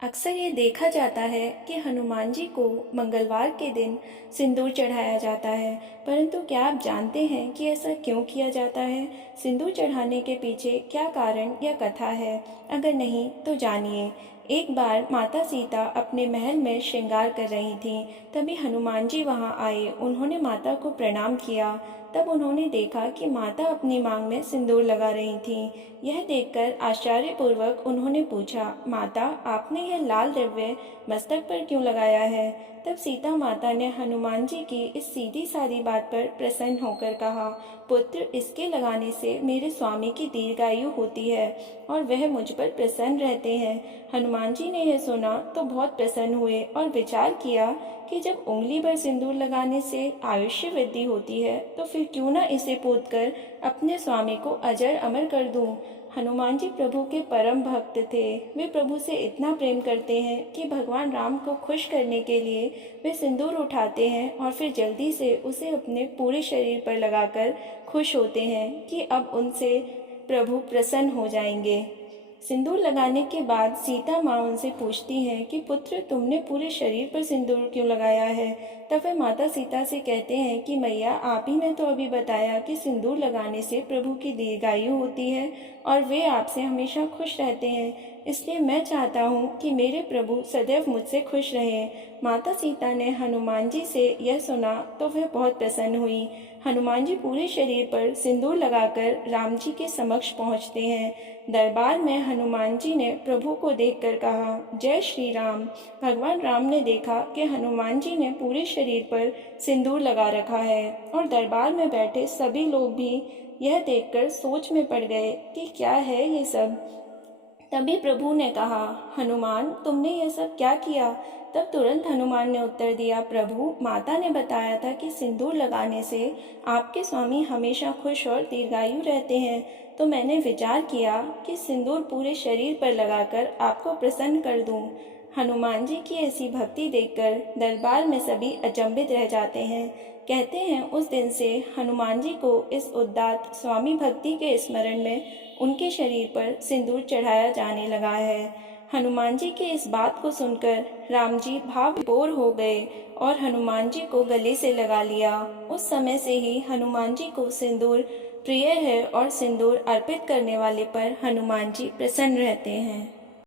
अक्सर ये देखा जाता है कि हनुमान जी को मंगलवार के दिन सिंदूर चढ़ाया जाता है। परंतु क्या आप जानते हैं कि ऐसा क्यों किया जाता है? सिंदूर चढ़ाने के पीछे क्या कारण या कथा है? अगर नहीं तो जानिए। एक बार माता सीता अपने महल में श्रृंगार कर रही थीं। तभी हनुमान जी वहां आए। उन्होंने माता को प्रणाम किया। तब उन्होंने देखा कि माता अपनी मांग में सिंदूर लगा रही थीं। यह देखकर आश्चर्यपूर्वक उन्होंने पूछा, माता, आपने यह लाल द्रव्य मस्तक पर क्यों लगाया है? तब सीता माता ने हनुमान जी की इस सीधी सादी बात पर प्रसन्न होकर कहा, पुत्र, इसके लगाने से मेरे स्वामी की दीर्घायु होती है और वह मुझ पर प्रसन्न रहते हैं। हनुमान जी ने यह सुना तो बहुत प्रसन्न हुए और विचार किया कि जब उंगली पर सिंदूर लगाने से आयुष्य वृद्धि होती है तो फिर क्यों न इसे पोत कर अपने स्वामी को अजर अमर कर दूं। हनुमान जी प्रभु के परम भक्त थे। वे प्रभु से इतना प्रेम करते हैं कि भगवान राम को खुश करने के लिए वे सिंदूर उठाते हैं और फिर जल्दी से उसे अपने पूरे शरीर पर लगाकर खुश होते हैं कि अब उनसे प्रभु प्रसन्न हो जाएंगे। सिंदूर लगाने के बाद सीता माँ उनसे पूछती हैं कि पुत्र, तुमने पूरे शरीर पर सिंदूर क्यों लगाया है? तब वे माता सीता से कहते हैं कि मैया, आप ही ने तो अभी बताया कि सिंदूर लगाने से प्रभु की दीर्घायु होती है और वे आपसे हमेशा खुश रहते हैं। इसलिए मैं चाहता हूँ कि मेरे प्रभु सदैव मुझसे खुश रहें। माता सीता ने हनुमान जी से यह सुना तो वह बहुत प्रसन्न हुई। हनुमान जी पूरे शरीर पर सिंदूर लगाकर राम जी के समक्ष पहुँचते हैं। दरबार में हनुमान जी ने प्रभु को देखकर कहा, जय श्री राम। भगवान राम ने देखा कि हनुमान जी ने पूरे शरीर पर सिंदूर लगा रखा है और दरबार में बैठे सभी लोग भी यह देखकर सोच में पड़ गए कि क्या है ये सब। तभी प्रभु ने कहा, हनुमान, तुमने यह सब क्या किया? तब तुरंत हनुमान ने उत्तर दिया, प्रभु, माता ने बताया था कि सिंदूर लगाने से आपके स्वामी हमेशा खुश और दीर्घायु रहते हैं, तो मैंने विचार किया कि सिंदूर पूरे शरीर पर लगाकर आपको प्रसन्न कर दूं। हनुमान जी की ऐसी भक्ति देखकर दरबार में सभी अचंभित रह जाते हैं। कहते हैं उस दिन से हनुमान जी को इस उदात्त स्वामी भक्ति के स्मरण में उनके शरीर पर सिंदूर चढ़ाया जाने लगा है। हनुमान जी की इस बात को सुनकर राम जी भाव विभोर हो गए और हनुमान जी को गले से लगा लिया। उस समय से ही हनुमान जी को सिंदूर प्रिय है और सिंदूर अर्पित करने वाले पर हनुमान जी प्रसन्न रहते हैं।